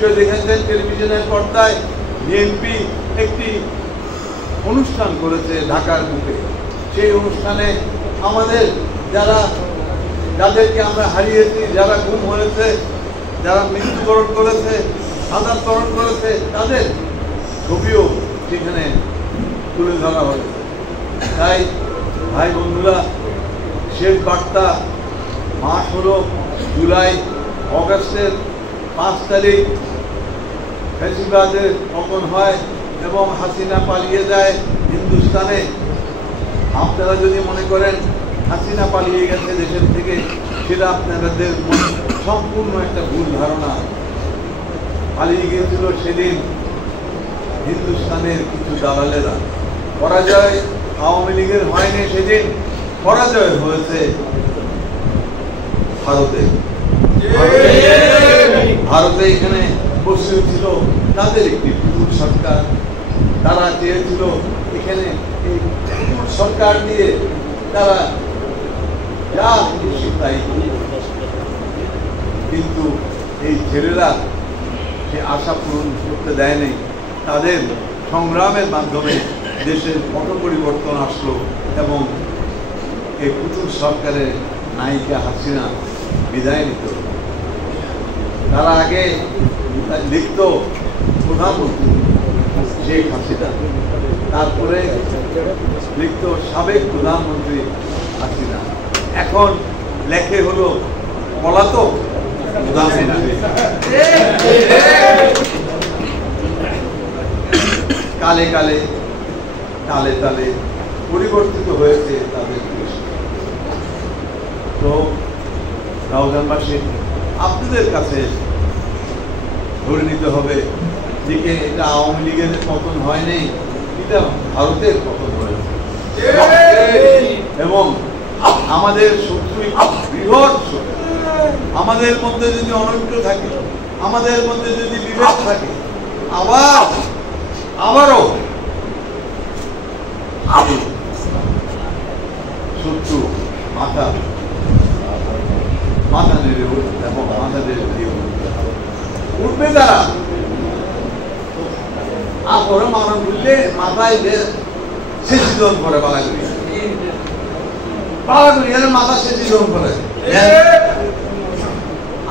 নিশ্চয়ই দেখেছেন টেলিভিশনের পর্দায় বিএনপি একটি অনুষ্ঠান করেছে ঢাকার বুকে। সেই অনুষ্ঠানে আমাদের যাদেরকে আমরা হারিয়েছি, যারা গুম হয়েছে, যারা মৃত্যুবরণ করেছে, শাহাদাতবরণ করেছে, তাদের ছবিও সেখানে তুলে ধরা হয়েছে। তাই ভাই বন্ধুরা, শেষ বার্তা, মাস হলো জুলাই, অগাস্টের 5 তারিখ ফ্যাসিবাদের পতন হয় এবং হাসিনা পালিয়ে যায় হিন্দুস্তানে। আপনারা যদি মনে করেন হাসিনা পালিয়ে গেছে দেশের থেকে, সেটা আপনাদের সম্পূর্ণ একটা ভুল ধারণা। পালিয়ে গিয়েছিল সেদিন হিন্দুস্তানের কিছু দালালেরা। পরাজয় আওয়ামী লীগের হয়নি, সেদিন পরাজয় হয়েছে ভারতে। ভারতে এখানে বসেছিল তাদের একটি পুতুল সরকার। তারা চেয়েছিল এখানে এই পুতুল সরকার দিয়ে তারা যা খুশি তাই, কিন্তু এই ছেলেরা সে আশা পূরণ করতে দেয়নি। তাদের সংগ্রামের মাধ্যমে দেশের পট পরিবর্তন আসলো এবং এই পুতুল সরকারের নায়িকা হাসিনা বিদায় নিত। তারা আগে লিখত প্রধানমন্ত্রী শেখ হাসিনা, তারপরে লিখত সাবেক প্রধানমন্ত্রী হাসিনা, এখন লেখে হলো পলাতক প্রধানমন্ত্রী। কালে কালে তালে তালে পরিবর্তিত হয়েছে তাদের দেশ। তো রাউজানবাসী, আপনাদের কাছে ধরে নিতে হবে যে এটা আওয়ামী লীগের পতন হয়নি, এটা ভারতের পতন হয়েছে। এবং আমাদের শত্রু বৃহৎ শত্রু। আমাদের মধ্যে যদি অনৈক্য থাকে, আমাদের মধ্যে যদি বিভেদ থাকে, আবারও শত্রু মাথা নেড়ে উঠবে এবং মাথা নেড়ে দিয়ে উঠবে। তারা আপরে মানুষ বুঝলে মাথায় সেচিদন করে বালাগুড়ি মাথা সেচিদন করে,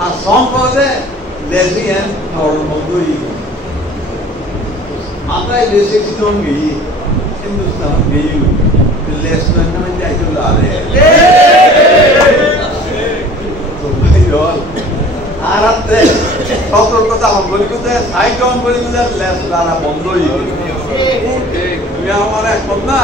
আর সম্পদে লেসিয়ান বন্ধুই মাথায় সেচিদন গিয়ে হিন্দুস্তান গিয়ে লেসমেন্ট নামে যাইতে লাগে। আর আপনি সতর্কতা আমার বলি কোথায় সাইটন বলি কোথায় লেস দ্বারা বন্ধ হয়ে গেছে। তুমি আমার একমত না?